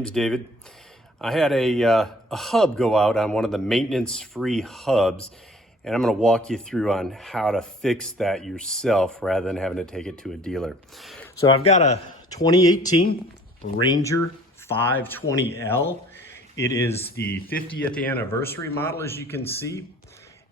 Name's David. I had a hub go out on one of the maintenance-free hubs, and I'm going to walk you through on how to fix that yourself rather than having to take it to a dealer. So I've got a 2018 Ranger 520L. It is the 50th anniversary model, as you can see.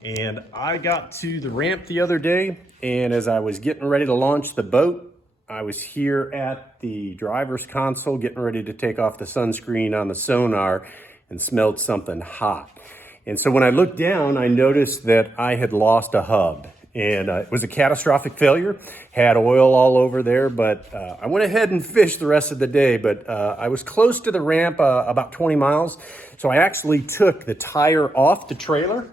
And I got to the ramp the other day, and as I was getting ready to launch the boat, I was here at the driver's console getting ready to take off the sunscreen on the sonar and smelled something hot. And so when I looked down, I noticed that I had lost a hub. And it was a catastrophic failure, had oil all over there, but I went ahead and fished the rest of the day. But I was close to the ramp, about 20 miles. So I actually took the tire off the trailer,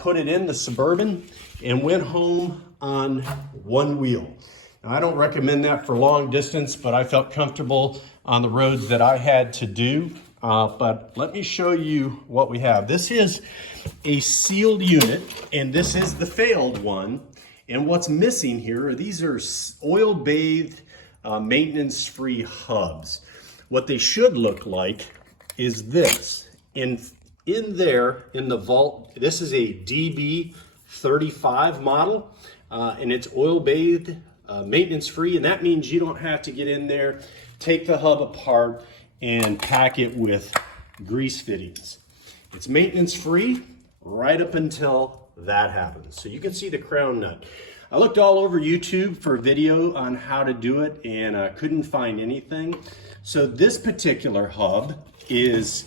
put it in the Suburban, and went home on one wheel. Now, I don't recommend that for long distance, but I felt comfortable on the roads that I had to do. But let me show you what we have. This is a sealed unit, and this is the failed one. And what's missing here are these are oil-bathed, maintenance-free hubs. What they should look like is this. In there, in the vault, this is a DB35 model, and it's oil-bathed, maintenance free, and that means you don't have to get in there, take the hub apart, and pack it with grease fittings. It's maintenance free right up until that happens. So you can see the crown nut. I looked all over YouTube for a video on how to do it, and I couldn't find anything. So this particular hub is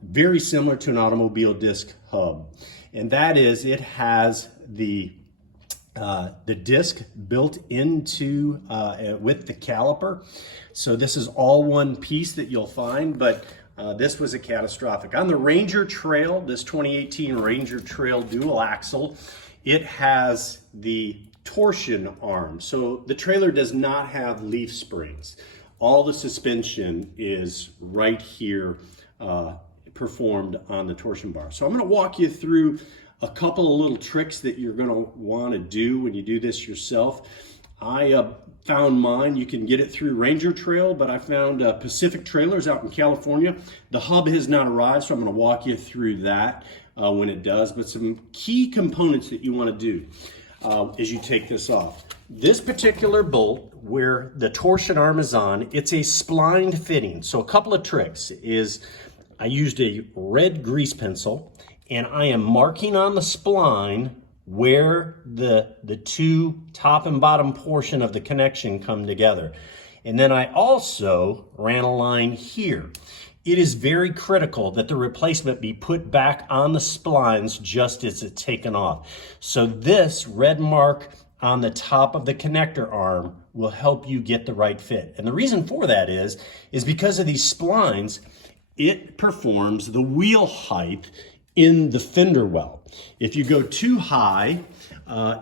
very similar to an automobile disc hub, and that is it has the disc built into with the caliper. So this is all one piece that you'll find, but this was a catastrophic. On the RangerTrail, this 2018 RangerTrail dual axle, it has the torsion arm. So the trailer does not have leaf springs. All the suspension is right here performed on the torsion bar. So I'm going to walk you through a couple of little tricks that you're going to want to do when you do this yourself. I found mine. You can get it through RangerTrail, but I found Pacific Trailers out in California. The hub has not arrived, so I'm going to walk you through that when it does. But some key components that you want to do as you take this off. This particular bolt, where the torsion arm is on, it's a splined fitting. So a couple of tricks is I used a red grease pencil, and I am marking on the spline where the two top and bottom portion of the connection come together. And then I also ran a line here. It is very critical that the replacement be put back on the splines just as it's taken off. So this red mark on the top of the connector arm will help you get the right fit. And the reason for that is because of these splines, it performs the wheel height in the fender well. If you go too high,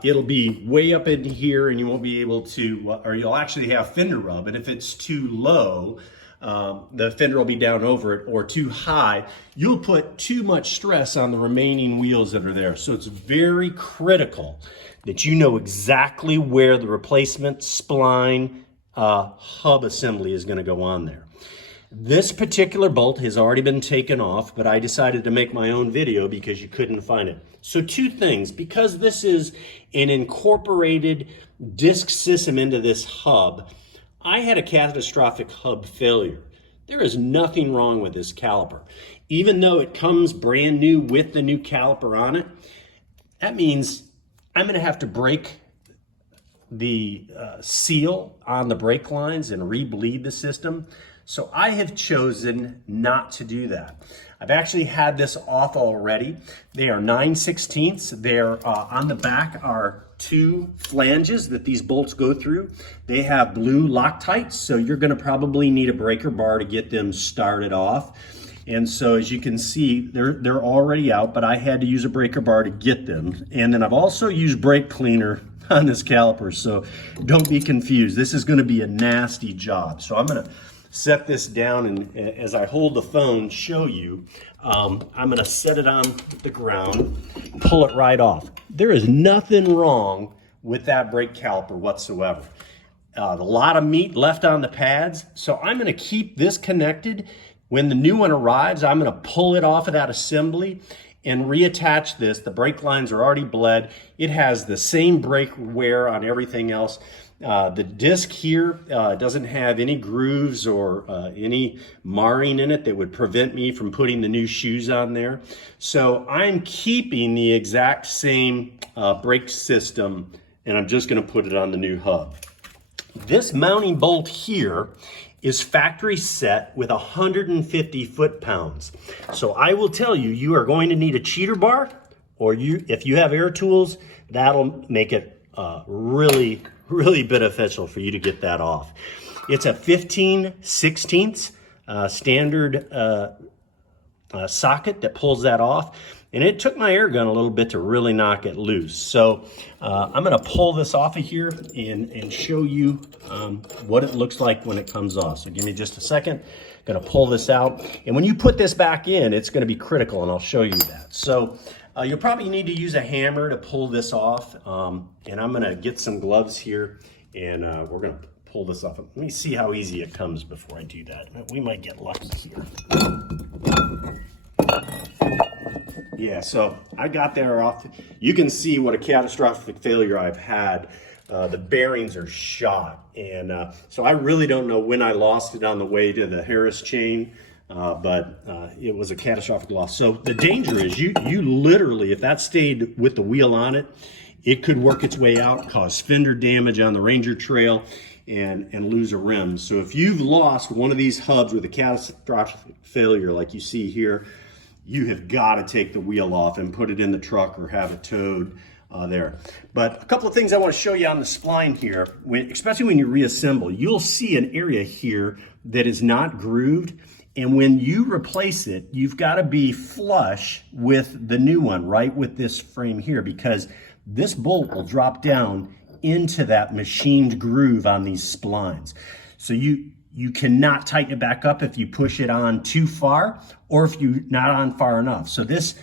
it'll be way up in here and you won't be able to, or you'll actually have fender rub. And if it's too low, the fender will be down over it, or too high, you'll put too much stress on the remaining wheels that are there. So it's very critical that you know exactly where the replacement spline hub assembly is going to go on there. This particular bolt has already been taken off, but I decided to make my own video because you couldn't find it. So two things, because this is an incorporated disc system into this hub, I had a catastrophic hub failure. There is nothing wrong with this caliper. Even though it comes brand new with the new caliper on it, that means I'm gonna have to break the seal on the brake lines and re-bleed the system. So I have chosen not to do that. I've actually had this off already. They are 9/16. They're on the back are two flanges that these bolts go through. They have blue Loctites, so you're gonna probably need a breaker bar to get them started off. And so as you can see, they're already out, but I had to use a breaker bar to get them. And then I've also used brake cleaner on this caliper, so don't be confused. This is gonna be a nasty job. So I'm gonna set this down, and as I hold the phone, show you, I'm gonna set it on the ground, pull it right off. There is nothing wrong with that brake caliper whatsoever. A lot of meat left on the pads. So I'm gonna keep this connected. When the new one arrives, I'm gonna pull it off of that assembly and reattach this. The brake lines are already bled. It has the same brake wear on everything else. The disc here doesn't have any grooves or any marring in it that would prevent me from putting the new shoes on there. So I'm keeping the exact same brake system, and I'm just gonna put it on the new hub. This mounting bolt here is factory set with 150 foot-pounds. So I will tell you, you are going to need a cheater bar, or if you have air tools, that'll make it really beneficial for you to get that off. It's a 15/16 standard socket that pulls that off. And it took my air gun a little bit to really knock it loose. So I'm gonna pull this off of here and show you what it looks like when it comes off. So give me just a second. Gonna pull this out. And when you put this back in, it's gonna be critical, and I'll show you that. So you'll probably need to use a hammer to pull this off. And I'm gonna get some gloves here, and we're gonna pull this off. Let me see how easy it comes before I do that. We might get lucky here. Yeah, so I got there off. You can see what a catastrophic failure I've had. The bearings are shot. And so I really don't know when I lost it on the way to the Harris chain, but it was a catastrophic loss. So the danger is you literally, if that stayed with the wheel on it, it could work its way out, cause fender damage on the RangerTrail, and lose a rim. So if you've lost one of these hubs with a catastrophic failure like you see here, you have got to take the wheel off and put it in the truck or have it towed there. But a couple of things I want to show you on the spline here, especially when you reassemble, you'll see an area here that is not grooved. And when you replace it, you've got to be flush with the new one, right with this frame here, because this bolt will drop down into that machined groove on these splines. So you cannot tighten it back up if you push it on too far or if you're not on far enough. So this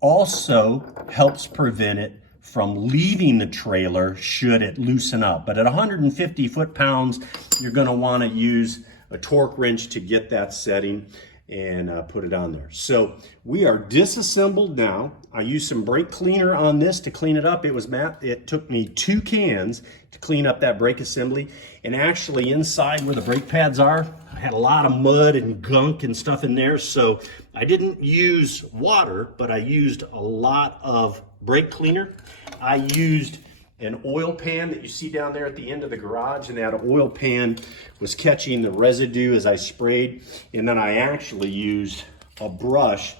also helps prevent it from leaving the trailer should it loosen up. But at 150 foot-pounds, you're gonna wanna use a torque wrench to get that setting and put it on there. So we are disassembled now. I used some brake cleaner on this to clean it up. It took me 2 cans to clean up that brake assembly. And actually inside where the brake pads are, I had a lot of mud and gunk and stuff in there. So I didn't use water, but I used a lot of brake cleaner. I used an oil pan that you see down there at the end of the garage, and that oil pan was catching the residue as I sprayed. And then I actually used a brush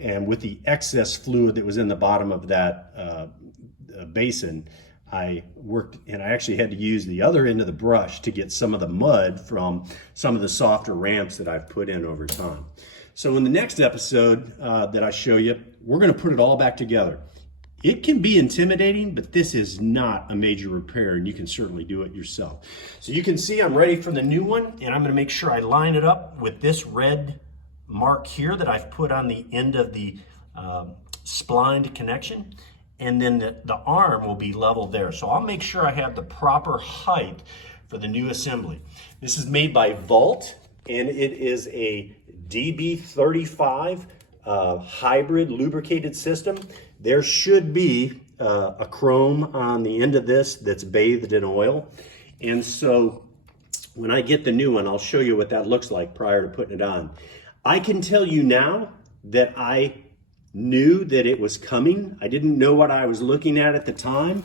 and with the excess fluid that was in the bottom of that basin, I worked, and I actually had to use the other end of the brush to get some of the mud from some of the softer ramps that I've put in over time. So in the next episode that I show you, we're gonna put it all back together. It can be intimidating, but this is not a major repair, and you can certainly do it yourself. So you can see I'm ready for the new one, and I'm gonna make sure I line it up with this red mark here that I've put on the end of the splined connection, and then the arm will be level there. So I'll make sure I have the proper height for the new assembly. This is made by Vault, and it is a DB35 hybrid lubricated system. There should be a chrome on the end of this that's bathed in oil. And so when I get the new one, I'll show you what that looks like prior to putting it on. I can tell you now that I knew that it was coming. I didn't know what I was looking at the time,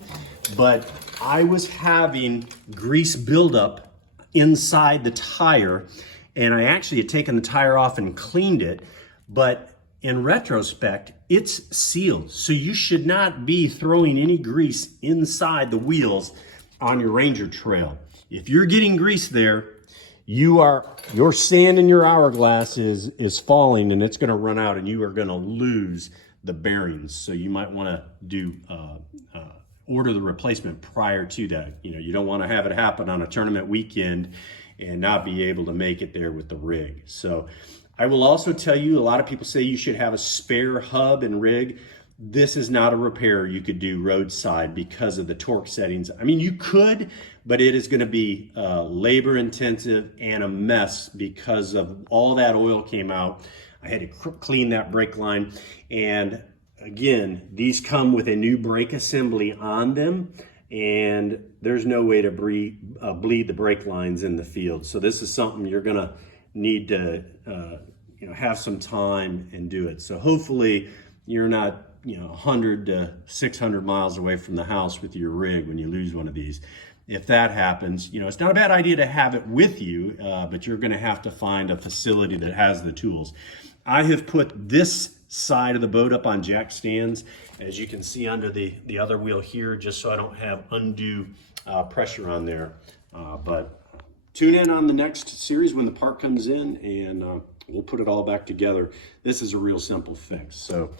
but I was having grease buildup inside the tire, and I actually had taken the tire off and cleaned it, but in retrospect, it's sealed. So you should not be throwing any grease inside the wheels on your RangerTrail. If you're getting grease there, your sand in your hourglass is falling, and it's gonna run out, and you are gonna lose the bearings. So you might wanna do order the replacement prior to that. You know, you don't wanna have it happen on a tournament weekend and not be able to make it there with the rig. So I will also tell you, a lot of people say you should have a spare hub and rig. This is not a repair you could do roadside because of the torque settings. I mean, you could, but it is going to be labor intensive and a mess because of all that oil came out. I had to clean that brake line. And again, these come with a new brake assembly on them, and there's no way to bleed the brake lines in the field. So this is something you're going to need to have some time and do it. So hopefully you're not 100 to 600 miles away from the house with your rig when you lose one of these. If that happens, it's not a bad idea to have it with you, but you're going to have to find a facility that has the tools. I have put this side of the boat up on jack stands, as you can see under the other wheel here, just so I don't have undue pressure on there. But tune in on the next series when the part comes in, and we'll put it all back together. This is a real simple fix. So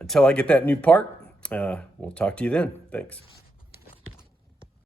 until I get that new part, we'll talk to you then. Thanks.